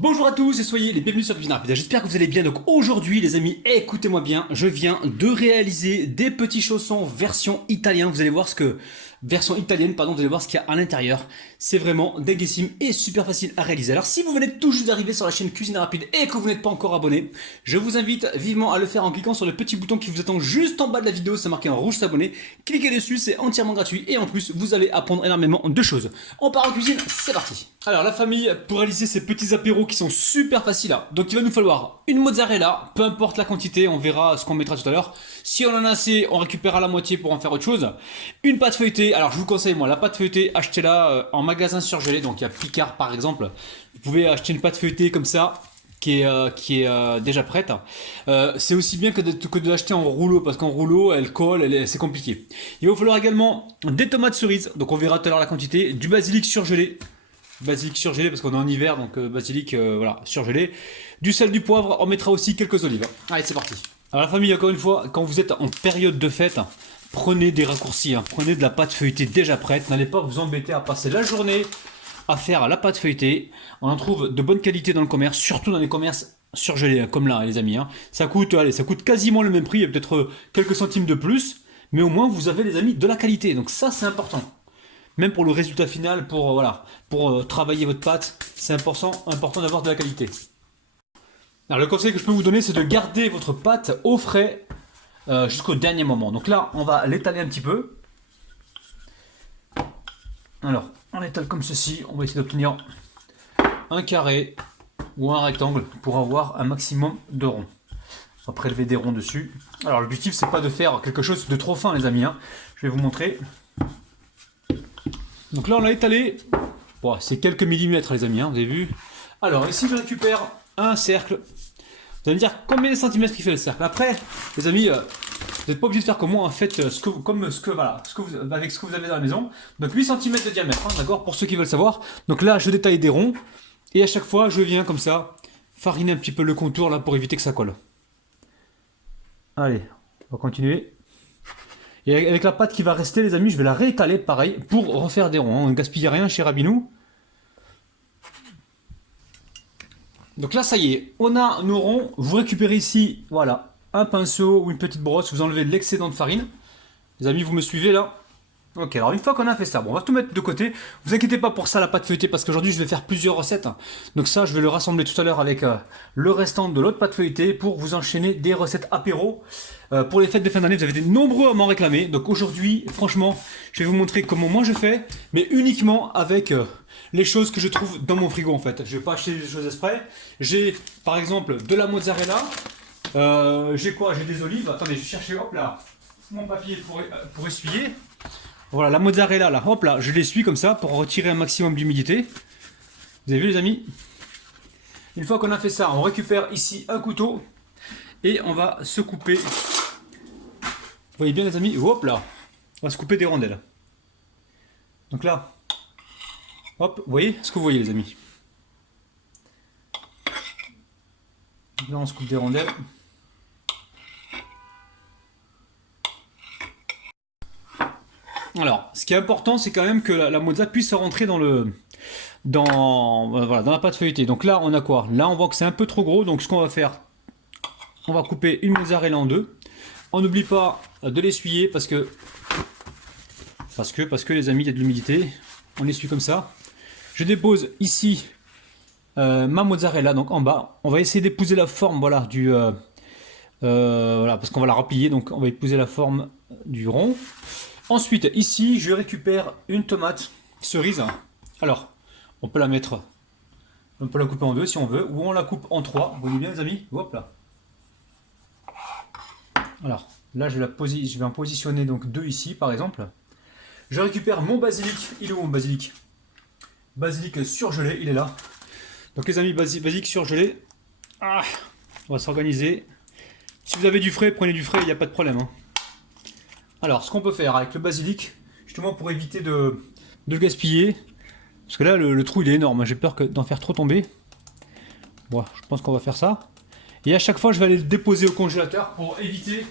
Bonjour à tous et soyez les bienvenus sur Cuisine Rapide. J'espère que vous allez bien. Donc aujourd'hui les amis, écoutez-moi bien, je viens de réaliser des petits chaussons version italien. Vous allez voir version italienne, pardon, vous allez voir ce qu'il y a à l'intérieur. C'est vraiment dinguissime et super facile à réaliser. Alors si vous venez tout juste d'arriver sur la chaîne Cuisine Rapide et que vous n'êtes pas encore abonné, je vous invite vivement à le faire en cliquant sur le petit bouton qui vous attend juste en bas de la vidéo, c'est marqué en rouge s'abonner. Cliquez dessus, c'est entièrement gratuit et en plus vous allez apprendre énormément de choses. On part en cuisine, c'est parti. Alors la famille, pour réaliser ces petits apéros qui sont super faciles, donc il va nous falloir une mozzarella, peu importe la quantité, on verra ce qu'on mettra tout à l'heure. Si on en a assez, on récupérera la moitié pour en faire autre chose. Une pâte feuilletée, alors je vous conseille moi la pâte feuilletée, achetez-la en magasin surgelé, donc il y a Picard par exemple. Vous pouvez acheter une pâte feuilletée comme ça, qui est déjà prête. C'est aussi bien que de l'acheter en rouleau, parce qu'en rouleau elle colle, c'est compliqué. Il va falloir également des tomates cerises, donc on verra tout à l'heure la quantité, du basilic surgelé. Basilic surgelé parce qu'on est en hiver, donc basilic voilà, surgelé. Du sel, du poivre, on mettra aussi quelques olives. Allez, c'est parti. Alors la famille, encore une fois, quand vous êtes en période de fête, prenez des raccourcis, prenez de la pâte feuilletée déjà prête. N'allez pas vous embêter à passer la journée à faire la pâte feuilletée. On en trouve de bonne qualité dans le commerce, surtout dans les commerces surgelés, comme là les amis. Ça coûte quasiment le même prix, il y a peut-être quelques centimes de plus, mais au moins vous avez les amis de la qualité, donc ça c'est important. Même pour le résultat final, pour travailler votre pâte, c'est important d'avoir de la qualité. Alors le conseil que je peux vous donner, c'est de garder votre pâte au frais jusqu'au dernier moment. Donc là, on va l'étaler un petit peu. Alors, on l'étale comme ceci. On va essayer d'obtenir un carré ou un rectangle pour avoir un maximum de ronds. On va prélever des ronds dessus. Alors l'objectif, c'est pas de faire quelque chose de trop fin, les amis. Je vais vous montrer. Donc là on l'a étalé, bon, c'est quelques millimètres les amis, vous avez vu. Alors ici je récupère un cercle, vous allez me dire combien de centimètres il fait le cercle. Après les amis, vous n'êtes pas obligé de faire comme moi, faites avec ce que vous avez dans la maison. Donc 8 cm de diamètre, d'accord, pour ceux qui veulent savoir. Donc là je détaille des ronds, et à chaque fois je viens comme ça, fariner un petit peu le contour là pour éviter que ça colle. Allez, on va continuer. Et avec la pâte qui va rester, les amis, je vais la réétaler pareil pour refaire des ronds. On ne gaspille rien chez Rabinou. Donc là, ça y est, on a nos ronds. Vous récupérez ici, voilà, un pinceau ou une petite brosse. Vous enlevez l'excédent de farine. Les amis, vous me suivez là? Ok, alors une fois qu'on a fait ça, bon, on va tout mettre de côté. Vous inquiétez pas pour ça, la pâte feuilletée, parce qu'aujourd'hui je vais faire plusieurs recettes. Donc ça, je vais le rassembler tout à l'heure avec le restant de l'autre pâte feuilletée pour vous enchaîner des recettes apéro. Pour les fêtes de fin d'année, vous avez été nombreux à m'en réclamer. Donc aujourd'hui, franchement, je vais vous montrer comment moi je fais, mais uniquement avec les choses que je trouve dans mon frigo en fait. Je vais pas acheter des choses exprès. J'ai par exemple de la mozzarella. J'ai quoi? J'ai des olives. Attendez, je vais chercher, hop là, mon papier pour essuyer. Voilà, la mozzarella là, hop là, je l'essuie comme ça pour retirer un maximum d'humidité. Vous avez vu les amis? Une fois qu'on a fait ça, on récupère ici un couteau et on va se couper. Vous voyez bien les amis? Hop là, on va se couper des rondelles. Donc là, hop, vous voyez ce que vous voyez les amis? Là on se coupe des rondelles. Alors, ce qui est important, c'est quand même que la mozza puisse rentrer dans la pâte feuilletée. Donc là, on a quoi? Là, on voit que c'est un peu trop gros. Donc, ce qu'on va faire, on va couper une mozzarella en deux. On n'oublie pas de l'essuyer parce que les amis, il y a de l'humidité. On essuie comme ça. Je dépose ici ma mozzarella, donc en bas. On va essayer d'épouser la forme, voilà, voilà, parce qu'on va la replier. Donc, on va épouser la forme du rond. Ensuite, ici, je récupère une tomate cerise. Alors, on peut la couper en deux si on veut, ou on la coupe en trois. Vous voyez bien, les amis? Hop là. Alors, là, je vais en positionner donc deux ici, par exemple. Je récupère mon basilic. Il est où mon basilic? Basilic surgelé, il est là. Donc, les amis, basilic surgelé. Ah, on va s'organiser. Si vous avez du frais, prenez du frais, il n'y a pas de problème. Alors, ce qu'on peut faire avec le basilic, justement pour éviter de le gaspiller, parce que là, le trou il est énorme, j'ai peur d'en faire trop tomber. Bon, je pense qu'on va faire ça. Et à chaque fois, je vais aller le déposer au congélateur pour éviter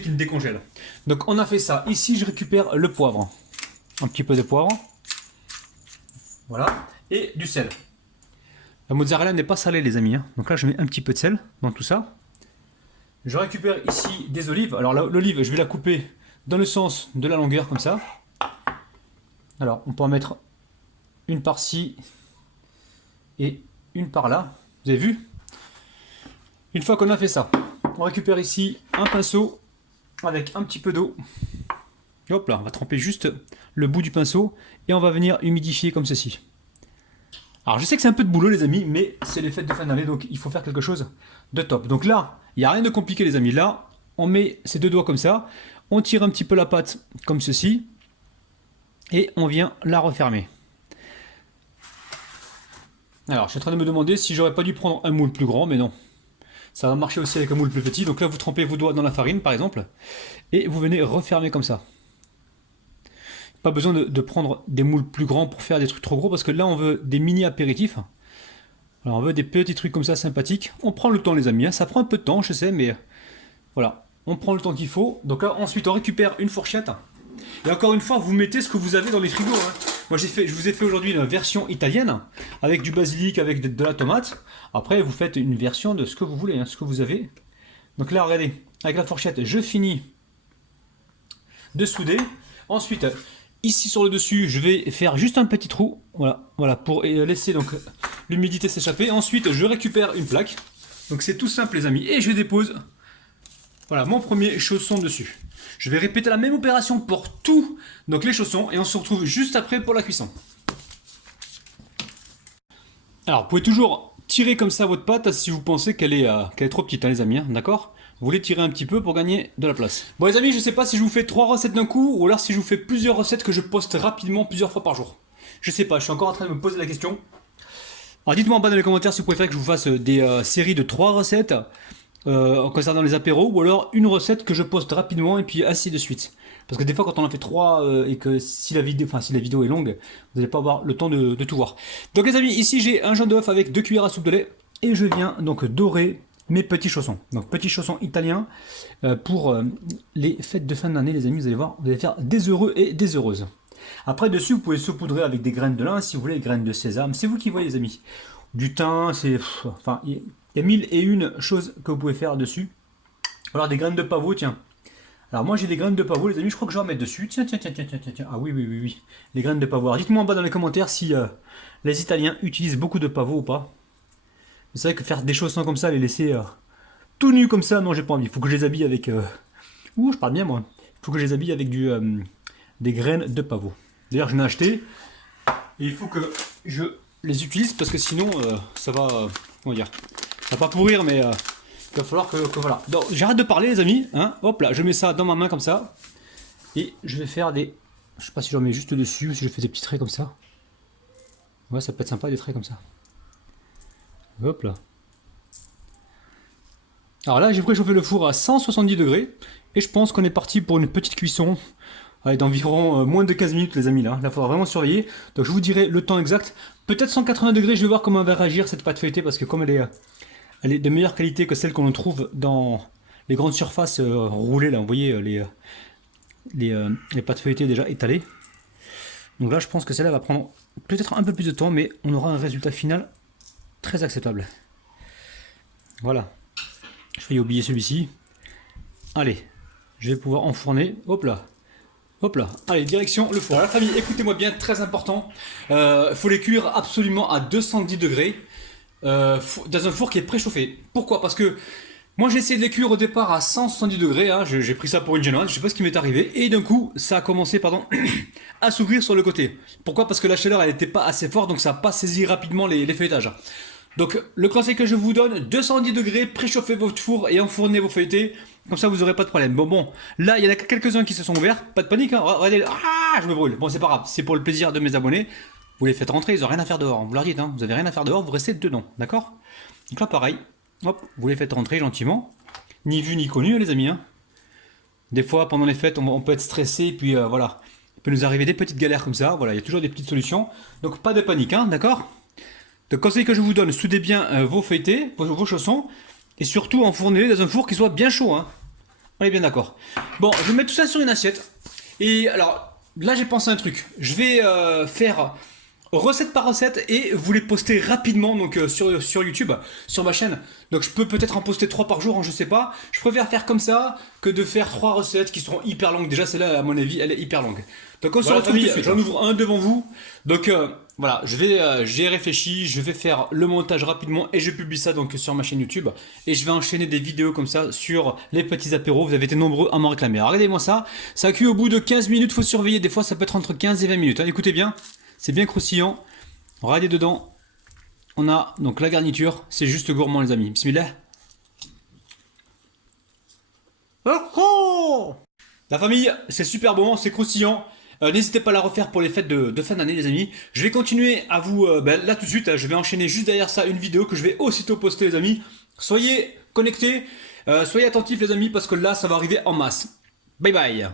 qu'il ne décongèle. Donc, on a fait ça. Ici, je récupère le poivre. Un petit peu de poivre. Voilà. Et du sel. La mozzarella n'est pas salée, les amis, hein. Donc là, je mets un petit peu de sel dans tout ça. Je récupère ici des olives. Alors l'olive, je vais la couper dans le sens de la longueur, comme ça. Alors, on peut en mettre une par-ci et une par-là. Vous avez vu? Une fois qu'on a fait ça, on récupère ici un pinceau avec un petit peu d'eau. Hop là, on va tremper juste le bout du pinceau et on va venir humidifier comme ceci. Alors je sais que c'est un peu de boulot les amis, mais c'est les fêtes de fin d'année, donc il faut faire quelque chose de top. Donc là, il n'y a rien de compliqué les amis. Là, on met ses deux doigts comme ça, on tire un petit peu la pâte comme ceci, et on vient la refermer. Alors je suis en train de me demander si j'aurais pas dû prendre un moule plus grand, mais non. Ça va marcher aussi avec un moule plus petit. Donc là, vous trempez vos doigts dans la farine par exemple, et vous venez refermer comme ça. Pas besoin de prendre des moules plus grands pour faire des trucs trop gros, parce que là on veut des mini apéritifs. Alors on veut des petits trucs comme ça sympathiques. On prend le temps les amis, hein. Ça prend un peu de temps je sais, mais voilà, on prend le temps qu'il faut. Donc là ensuite on récupère une fourchette. Et encore une fois vous mettez ce que vous avez dans les frigos, hein. Moi je vous ai fait aujourd'hui une version italienne, avec du basilic, avec de la tomate. Après vous faites une version de ce que vous voulez, hein, ce que vous avez. Donc là regardez, avec la fourchette je finis de souder. Ensuite, ici sur le dessus, je vais faire juste un petit trou, voilà, pour laisser donc l'humidité s'échapper. Ensuite, je récupère une plaque. Donc c'est tout simple les amis, et je dépose, voilà, mon premier chausson dessus. Je vais répéter la même opération pour tous donc les chaussons, et on se retrouve juste après pour la cuisson. Alors, vous pouvez toujours tirer comme ça votre pâte si vous pensez qu'elle est trop petite, hein, les amis, hein, d'accord? Vous voulez tirer un petit peu pour gagner de la place. Bon les amis, je sais pas si je vous fais 3 recettes d'un coup ou alors si je vous fais plusieurs recettes que je poste rapidement plusieurs fois par jour. Je sais pas, je suis encore en train de me poser la question. Alors dites-moi en bas dans les commentaires si vous préférez que je vous fasse des séries de 3 recettes concernant les apéros, ou alors une recette que je poste rapidement et puis ainsi de suite. Parce que des fois quand on en fait 3 et que si la vidéo est longue, vous n'allez pas avoir le temps de tout voir. Donc les amis, ici j'ai un jaune d'œuf avec 2 cuillères à soupe de lait et je viens donc dorer mes petits chaussons. Donc petits chaussons italiens pour les fêtes de fin d'année les amis, vous allez voir, vous allez faire des heureux et des heureuses. Après dessus vous pouvez saupoudrer avec des graines de lin si vous voulez, des graines de sésame, c'est vous qui voyez les amis. Du thym, enfin il y a 1001 choses que vous pouvez faire dessus. Alors des graines de pavot, tiens. Alors moi j'ai des graines de pavot les amis, je crois que je vais en mettre dessus. Tiens. Ah oui. Les graines de pavot. Alors dites-moi en bas dans les commentaires si les Italiens utilisent beaucoup de pavot ou pas. C'est vrai que faire des chaussons comme ça, les laisser tout nus comme ça, non j'ai pas envie. Il faut que je les habille avec... Ouh, je parle bien moi. Il faut que je les habille avec des graines de pavot. D'ailleurs j'en ai acheté. Et il faut que je les utilise parce que sinon ça va... comment dire, ça va pas pourrir mais... il va falloir que voilà. Donc j'arrête de parler les amis. Hein. Hop là, je mets ça dans ma main comme ça. Et je vais faire des... Je sais pas si j'en mets juste dessus ou si je fais des petits traits comme ça. Ouais, ça peut être sympa des traits comme ça. Hop là. Alors là, j'ai préchauffé le four à 170 degrés. Et je pense qu'on est parti pour une petite cuisson d'environ moins de 15 minutes, les amis. Là, il faudra vraiment surveiller. Donc je vous dirai le temps exact. Peut-être 180 degrés, je vais voir comment elle va réagir cette pâte feuilletée. Parce que comme elle est de meilleure qualité que celle qu'on trouve dans les grandes surfaces roulées. Là, vous voyez les pâtes feuilletées déjà étalées. Donc là, je pense que celle-là va prendre peut-être un peu plus de temps. Mais on aura un résultat final très acceptable. Voilà. Je vais y oublier celui-ci. Allez, je vais pouvoir enfourner. Hop là. Hop là. Allez, direction le four. Alors, la famille, écoutez-moi bien, très important. Faut les cuire absolument à 210 degrés. Dans un four qui est préchauffé. Pourquoi? Parce que moi j'ai essayé de les cuire au départ à 170 degrés. Hein. J'ai pris ça pour une génoise. Je sais pas ce qui m'est arrivé. Et d'un coup, ça a commencé, à s'ouvrir sur le côté. Pourquoi? Parce que la chaleur, elle n'était pas assez forte. Donc ça n'a pas saisi rapidement les feuilletages. Donc le conseil que je vous donne, 210 degrés, préchauffez votre four et enfournez vos feuilletés, comme ça vous n'aurez pas de problème. Bon, là il y en a quelques-uns qui se sont ouverts, pas de panique, hein. Regardez, je me brûle. Bon c'est pas grave, c'est pour le plaisir de mes abonnés, vous les faites rentrer, ils n'ont rien à faire dehors, vous leur dites, hein, vous avez rien à faire dehors, vous restez dedans, d'accord? Donc là pareil, hop, vous les faites rentrer gentiment, ni vu ni connu les amis, hein. Des fois pendant les fêtes on peut être stressé, et puis voilà, il peut nous arriver des petites galères comme ça, voilà, il y a toujours des petites solutions, donc pas de panique, hein, d'accord? Le conseil que je vous donne, soudez bien vos feuilletés, vos chaussons, et surtout enfournez-les dans un four qui soit bien chaud. Hein. On est bien d'accord. Bon, je vais mettre tout ça sur une assiette. Et alors, là j'ai pensé à un truc. Je vais faire recette par recette et vous les postez rapidement donc sur YouTube, sur ma chaîne. Donc je peux peut-être en poster 3 par jour, hein, je sais pas. Je préfère faire comme ça que de faire 3 recettes qui seront hyper longues. Déjà celle-là à mon avis elle est hyper longue. Donc on se retrouve tout de suite. J'en ouvre un devant vous. Donc voilà, j'ai réfléchi, je vais faire le montage rapidement et je publie ça donc sur ma chaîne YouTube et je vais enchaîner des vidéos comme ça sur les petits apéros. Vous avez été nombreux à m'en réclamer. Alors, regardez-moi ça, ça cuit au bout de 15 minutes, faut surveiller, des fois ça peut être entre 15 et 20 minutes. Hein, écoutez bien, c'est bien croustillant. Regardez dedans, on a donc la garniture, c'est juste gourmand les amis. Bismillah. La famille, c'est super bon, c'est croustillant. N'hésitez pas à la refaire pour les fêtes de fin d'année les amis. Je vais continuer à vous... là tout de suite, je vais enchaîner juste derrière ça une vidéo que je vais aussitôt poster les amis. Soyez connectés, soyez attentifs les amis parce que là ça va arriver en masse. Bye bye.